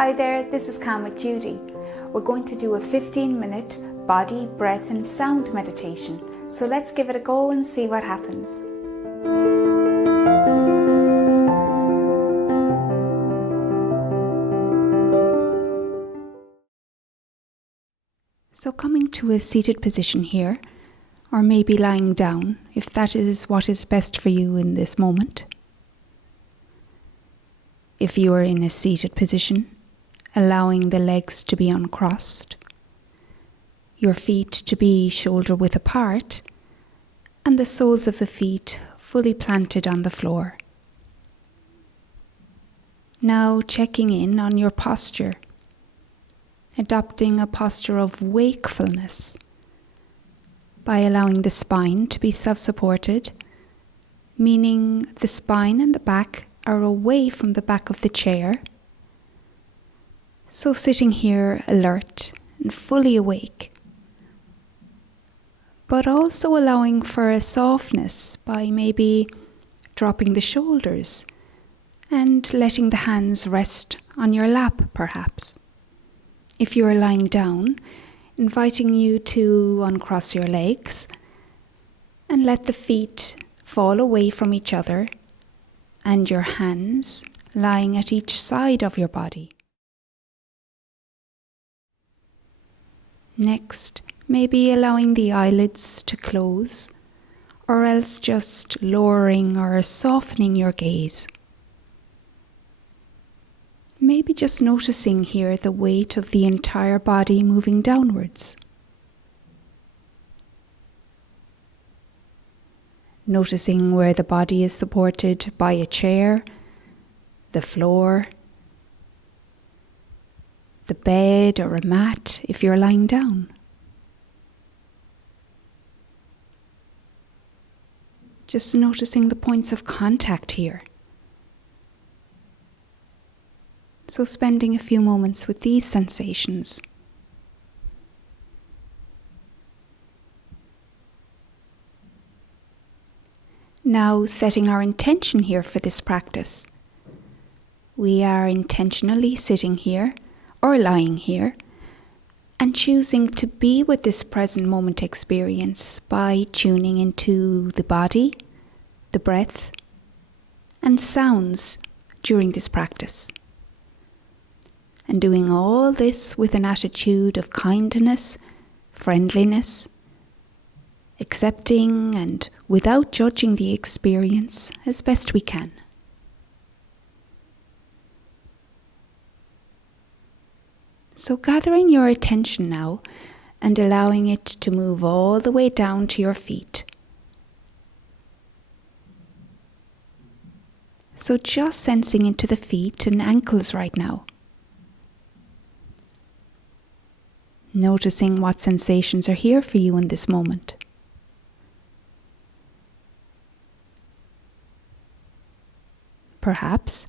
Hi there, this is Cam with Judy. We're going to do a 15-minute body, breath and sound meditation. So let's give it a go and see what happens. So coming to a seated position here, or maybe lying down, if that is what is best for you in this moment. If you are in a seated position, allowing the legs to be uncrossed, your feet to be shoulder width apart, and the soles of the feet fully planted on the floor. Now checking in on your posture, adopting a posture of wakefulness by allowing the spine to be self-supported, meaning the spine and the back are away from the back of the chair. So sitting here alert and fully awake, but also allowing for a softness by maybe dropping the shoulders and letting the hands rest on your lap perhaps. If you are lying down, inviting you to uncross your legs and let the feet fall away from each other and your hands lying at each side of your body. Next, maybe allowing the eyelids to close, or else just lowering or softening your gaze. Maybe just noticing here the weight of the entire body moving downwards. Noticing where the body is supported by a chair, the floor, the bed or a mat if you're lying down. Just noticing the points of contact here. So spending a few moments with these sensations. Now setting our intention here for this practice. We are intentionally sitting here or lying here and choosing to be with this present moment experience by tuning into the body, the breath, and sounds during this practice. And doing all this with an attitude of kindness, friendliness, accepting and without judging the experience as best we can. So gathering your attention now and allowing it to move all the way down to your feet. So just sensing into the feet and ankles right now. Noticing what sensations are here for you in this moment. Perhaps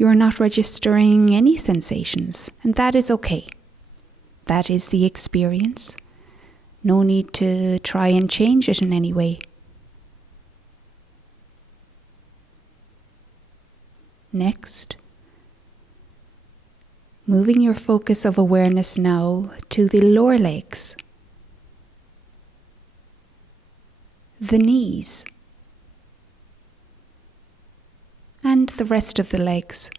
you're not registering any sensations, and that is okay. That is the experience. No need to try and change it in any way. Next, moving your focus of awareness now to the lower legs, the knees, and the rest of the legs.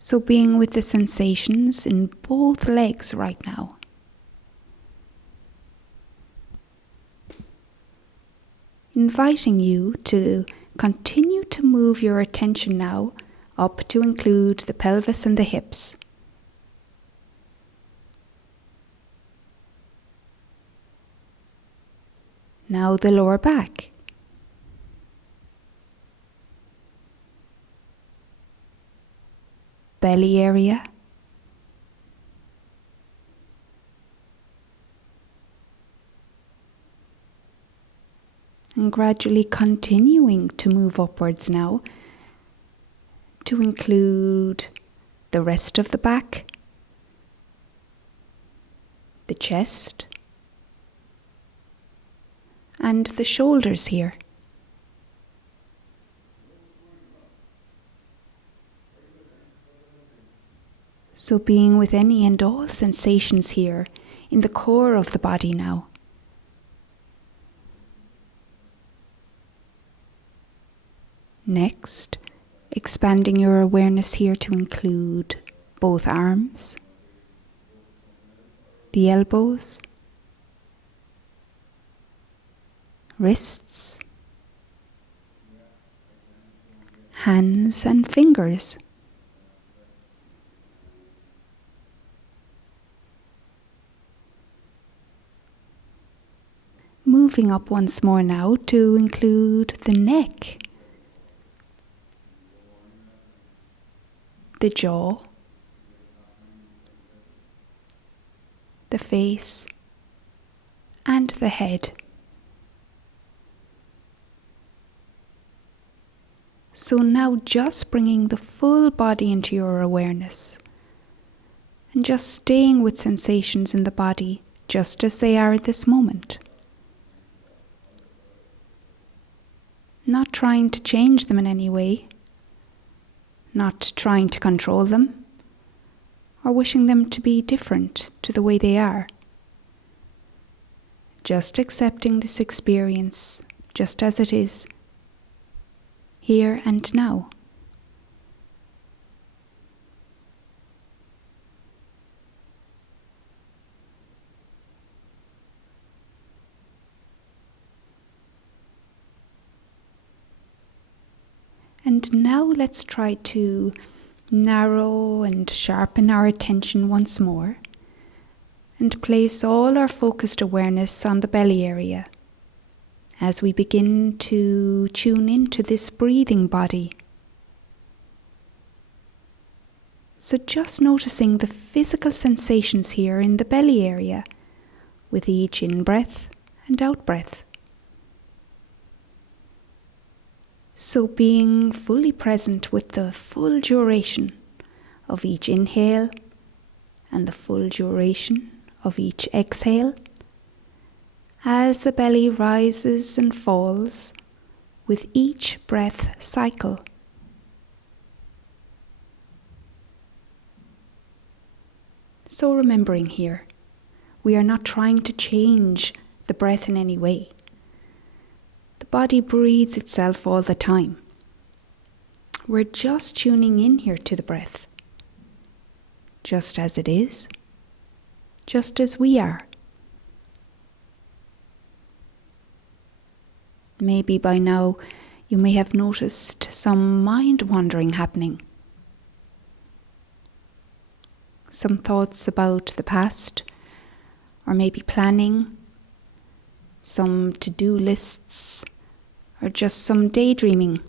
So being with the sensations in both legs right now. Inviting you to continue to move your attention now up to include the pelvis and the hips. Now the lower back. Belly area. And gradually continuing to move upwards now to include the rest of the back, the chest, and the shoulders here. So being with any and all sensations here in the core of the body now. Next, expanding your awareness here to include both arms, the elbows, wrists, hands and fingers. Moving up once more now to include the neck, the jaw, the face, and the head. So now just bringing the full body into your awareness and just staying with sensations in the body just as they are at this moment. Not trying to change them in any way, not trying to control them, or wishing them to be different to the way they are. Just accepting this experience just as it is, here and now. And now let's try to narrow and sharpen our attention once more and place all our focused awareness on the belly area as we begin to tune into this breathing body. So just noticing the physical sensations here in the belly area with each in-breath and out-breath. So being fully present with the full duration of each inhale and the full duration of each exhale as the belly rises and falls with each breath cycle. So remembering here, we are not trying to change the breath in any way. The body breathes itself all the time. We're just tuning in here to the breath, just as it is, just as we are. Maybe by now you may have noticed some mind wandering happening. Some thoughts about the past, or maybe planning, some to-do lists, or just some daydreaming.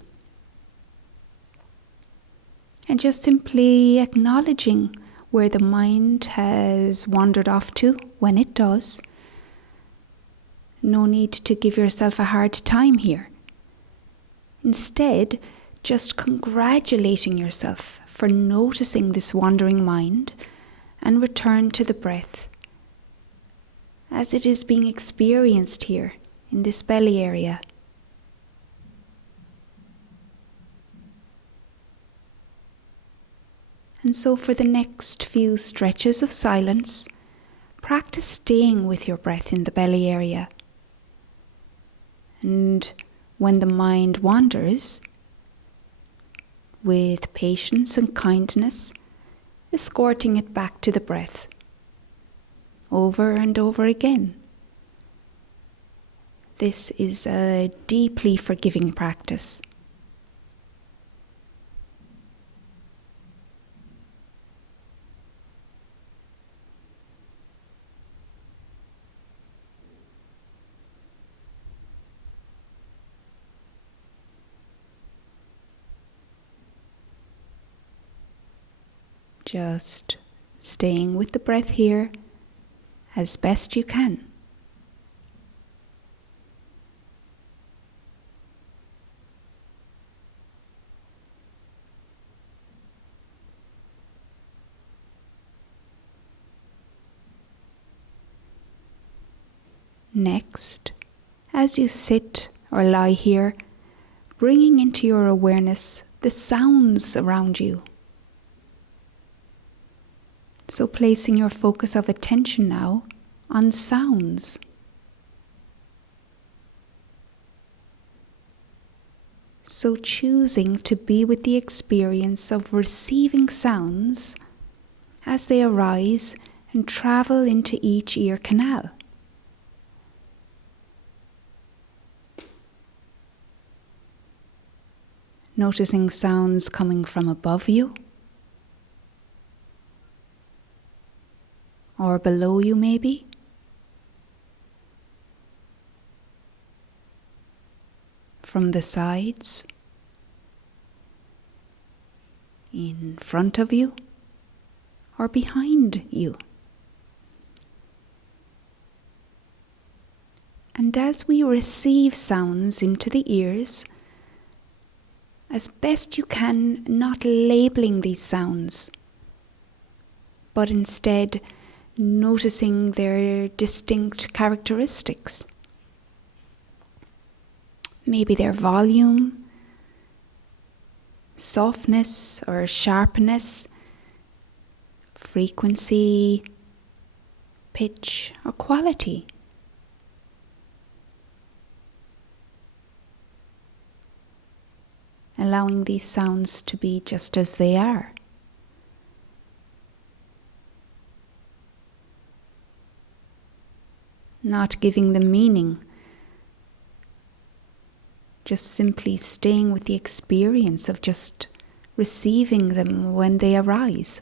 And just simply acknowledging where the mind has wandered off to when it does. No need to give yourself a hard time here. Instead, just congratulating yourself for noticing this wandering mind and return to the breath as it is being experienced here in this belly area. And so for the next few stretches of silence, practice staying with your breath in the belly area. And when the mind wanders, with patience and kindness, escorting it back to the breath, over and over again. This is a deeply forgiving practice. Just staying with the breath here as best you can. Next, as you sit or lie here, bringing into your awareness the sounds around you. So placing your focus of attention now on sounds. So choosing to be with the experience of receiving sounds as they arise and travel into each ear canal. Noticing sounds coming from above you or below you maybe. From the sides, in front of you, or behind you. And as we receive sounds into the ears, as best you can, not labeling these sounds, but instead noticing their distinct characteristics. Maybe their volume, softness or sharpness, frequency, pitch or quality. Allowing these sounds to be just as they are. Not giving them meaning, just simply staying with the experience of just receiving them when they arise.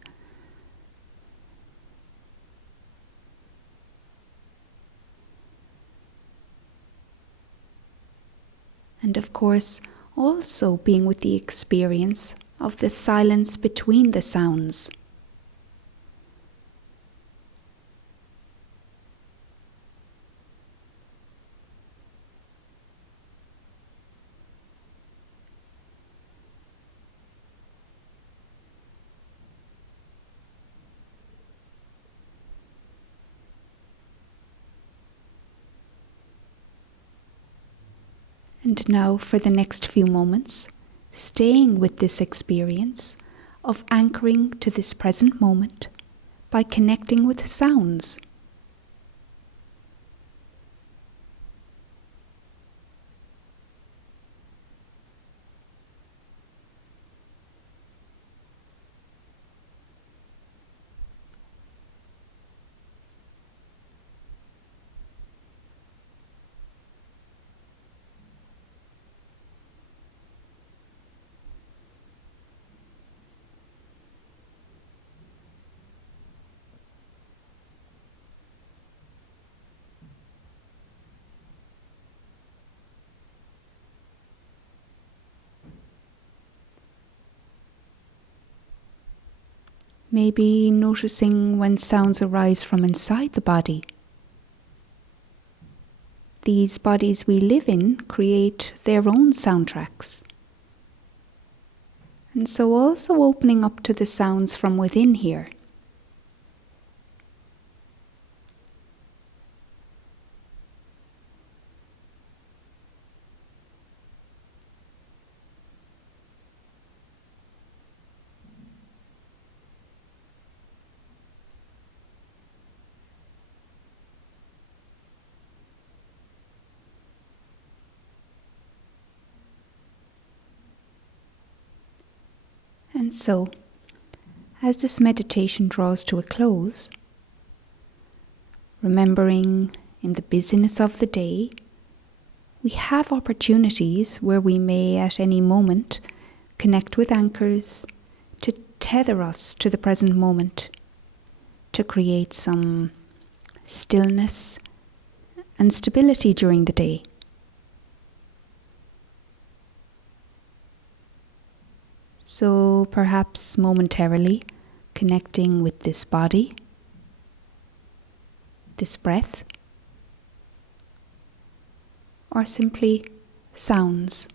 And of course, also being with the experience of the silence between the sounds. And now for the next few moments, staying with this experience of anchoring to this present moment by connecting with sounds. Maybe noticing when sounds arise from inside the body. These bodies we live in create their own soundtracks. And so also opening up to the sounds from within here. And so, as this meditation draws to a close, remembering in the busyness of the day, we have opportunities where we may at any moment connect with anchors to tether us to the present moment, to create some stillness and stability during the day. So perhaps momentarily connecting with this body, this breath, or simply sounds.